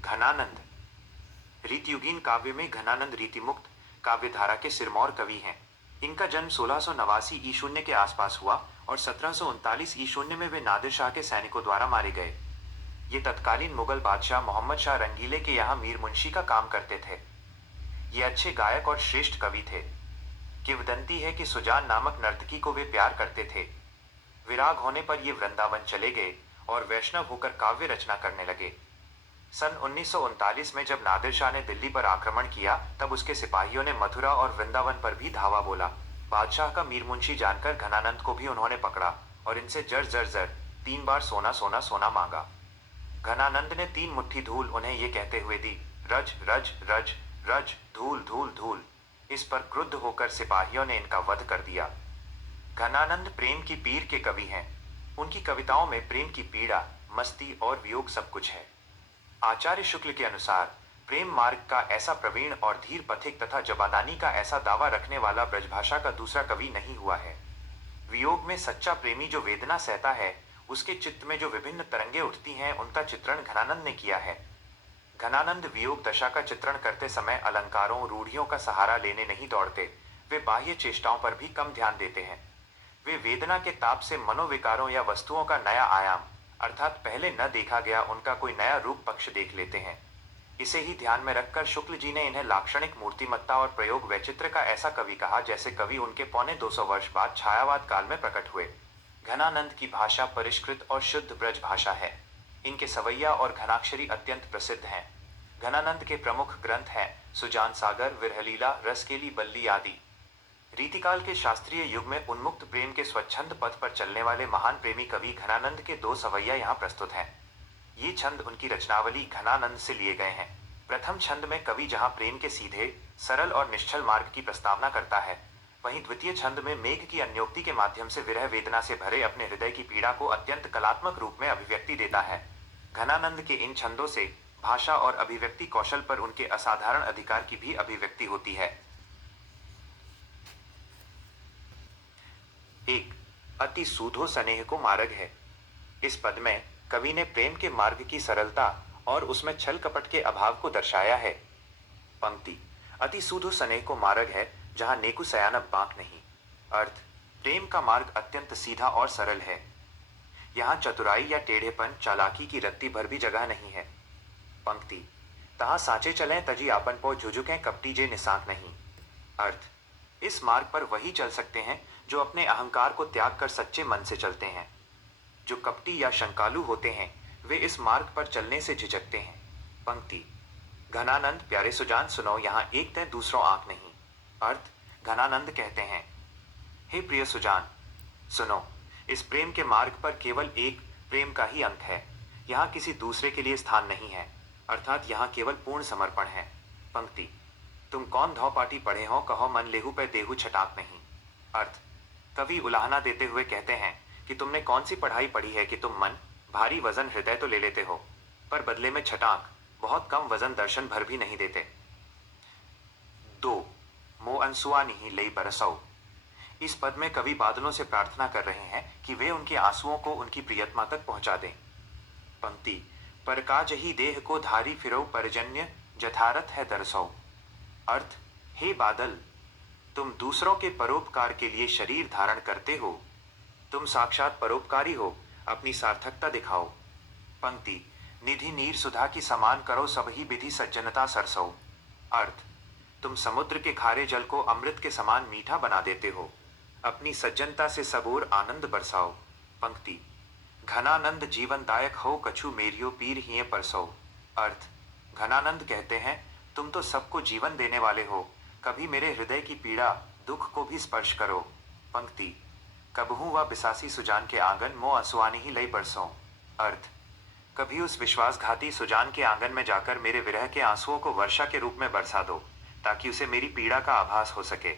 घनानंद रीतियुगीन काव्य में घनानंद रीतिमुक्त काव्यधारा के सिरमौर कवि हैं। इनका जन्म 1689 ईशून्य के आसपास हुआ और 1739 ईशून्य में वे नादिर शाह के सैनिकों द्वारा मारे गए। ये तत्कालीन मुगल बादशाह मोहम्मद शाह रंगीले के यहाँ मीर मुंशी का काम करते थे। ये अच्छे गायक और श्रेष्ठ कवि थे। किंवदंती है कि सुजान नामक नर्तकी को वे प्यार करते थे। विराग होने पर ये वृंदावन चले गए और वैष्णव होकर काव्य रचना करने लगे। सन 1939 में जब नादिर शाह ने दिल्ली पर आक्रमण किया तब उसके सिपाहियों ने मथुरा और वृंदावन पर भी धावा बोला। बादशाह का मीर मुंशी जानकर घनानंद को भी उन्होंने पकड़ा और इनसे जर जर जर 3 बार सोना सोना सोना मांगा। घनानंद ने 3 मुट्ठी धूल उन्हें ये कहते हुए दी, रज रज रज रज धूल धूल धूल। इस पर क्रुद्ध होकर सिपाहियों ने इनका वध कर दिया। घनानंद प्रेम की पीर के कवि हैं। उनकी कविताओं में प्रेम की पीड़ा, मस्ती और वियोग सब कुछ है। आचार्य शुक्ल के अनुसार प्रेम मार्ग का ऐसा प्रवीण और धीर पथिक तथा जबादानी का ऐसा दावा रखने वाला ब्रजभाषा का दूसरा कवि नहीं हुआ है। वियोग में सच्चा प्रेमी जो वेदना सहता है, उसके चित्त में जो विभिन्न तरंगे उठती हैं, उनका चित्रण घनानंद ने किया है। घनानंद वियोग दशा का चित्रण करते समय अलंकारों, रूढ़ियों का सहारा लेने नहीं दौड़ते। वे बाह्य चेष्टाओं पर भी कम ध्यान देते हैं। वे वेदना के ताप से मनोविकारों या वस्तुओं का नया आयाम, अर्थात पहले न देखा गया उनका कोई नया रूप पक्ष देख लेते हैं। इसे ही ध्यान में रखकर शुक्ल जी ने इन्हें लाक्षणिक मूर्तिमत्ता और प्रयोग वैचित्र का ऐसा कवि कहा जैसे कवि उनके 250 वर्ष बाद छायावाद काल में प्रकट हुए। घनानंद की भाषा परिष्कृत और शुद्ध ब्रज भाषा है। इनके सवैया और घनाक्षरी अत्यंत प्रसिद्ध हैं। घनानंद के प्रमुख ग्रंथ हैं सुजान सागर, विरहलीला, रसकेली बल्ली आदि। रीतिकाल के शास्त्रीय युग में उन्मुक्त प्रेम के स्वच्छंद पथ पर चलने वाले महान प्रेमी कवि घनानंद के 2 सवैया यहाँ प्रस्तुत हैं। ये छंद उनकी रचनावली घनानंद से लिए गए हैं। प्रथम छंद में कवि जहाँ प्रेम के सीधे, सरल और निश्चल मार्ग की प्रस्तावना करता है, वहीं द्वितीय छंद में मेघ की अन्योक्ति के माध्यम से विरह वेदना से भरे अपने हृदय की पीड़ा को अत्यंत कलात्मक रूप में अभिव्यक्ति देता है। घनानंद के इन छंदों से भाषा और अभिव्यक्ति कौशल पर उनके असाधारण अधिकार की भी अभिव्यक्ति होती है। 1. अति सूधो स्नेह को मार्ग है। इस पद में कवि ने प्रेम के मार्ग की सरलता और उसमें छल कपट के अभाव को दर्शाया है। पंक्ति: अति सूधो स्नेह को मार्ग है जहां नेकु सयानब बांक नहीं। अर्थ: प्रेम का मार्ग अत्यंत सीधा और सरल है। यहाँ चतुराई या टेढ़ेपन, चालाकी की रत्ती भर भी जगह नहीं है। पंक्ति: तहाँ साँचे चलें तजी आपन पो झुझुकें कपटी जे निसांक नहीं। अर्थ: इस मार्ग पर वही चल सकते हैं जो अपने अहंकार को त्याग कर सच्चे मन से चलते हैं। जो कपटी या शंकालु होते हैं वे इस मार्ग पर चलने से झिझकते हैं। पंक्ति: घनानंद प्यारे सुजान सुनो यहाँ एक तय दूसरों आंख नहीं। अर्थ: घनानंद कहते हैं, हे प्रिय सुजान सुनो, इस प्रेम के मार्ग पर केवल एक प्रेम का ही अंत है। यहाँ किसी दूसरे के लिए स्थान नहीं है, अर्थात यहाँ केवल पूर्ण समर्पण है। पंक्ति: तुम कौन धौ पाटी पढ़े हो कहो मन लेहू पे देहू छटाक नहीं। अर्थ: कवि उलाहना देते हुए कहते हैं कि तुमने कौन सी पढ़ाई पढ़ी है कि तुम मन भारी वजन हृदय तो ले लेते हो, पर बदले में छटाक बहुत कम वजन दर्शन भर भी नहीं देते। 2. मो अनसुआ नहीं लई बरसऊ। इस पद में कवि बादलों से प्रार्थना कर रहे हैं कि वे उनके आंसुओं को उनकी प्रियतमा तक पहुंचा दें। पंक्ति: पर काजही देह को धारी फिरो परजन्य जथारथ है दरसौ। अर्थ: हे बादल, तुम दूसरों के परोपकार के लिए शरीर धारण करते हो। तुम साक्षात परोपकारी हो, अपनी सार्थकता दिखाओ। पंक्ति: निधि नीर सुधा की समान करो सबही विधि सज्जनता सरसो। अर्थ: तुम समुद्र के खारे जल को अमृत के समान मीठा बना देते हो, अपनी सज्जनता से सबोर आनंद बरसाओ। पंक्ति: घनानंद जीवनदायक हो कछु मेरियो पीर हिये परसो। अर्थ: घनानंद कहते हैं, तुम तो सबको जीवन देने वाले हो, कभी मेरे हृदय की पीड़ा दुख को भी स्पर्श करो। पंक्ति: कबहू व बिसासी सुजान के आंगन मो आंसुआनी ही लई बरसों। अर्थ: कभी उस विश्वासघाती सुजान के आंगन में जाकर मेरे विरह के आंसुओं को वर्षा के रूप में बरसा दो, ताकि उसे मेरी पीड़ा का आभास हो सके।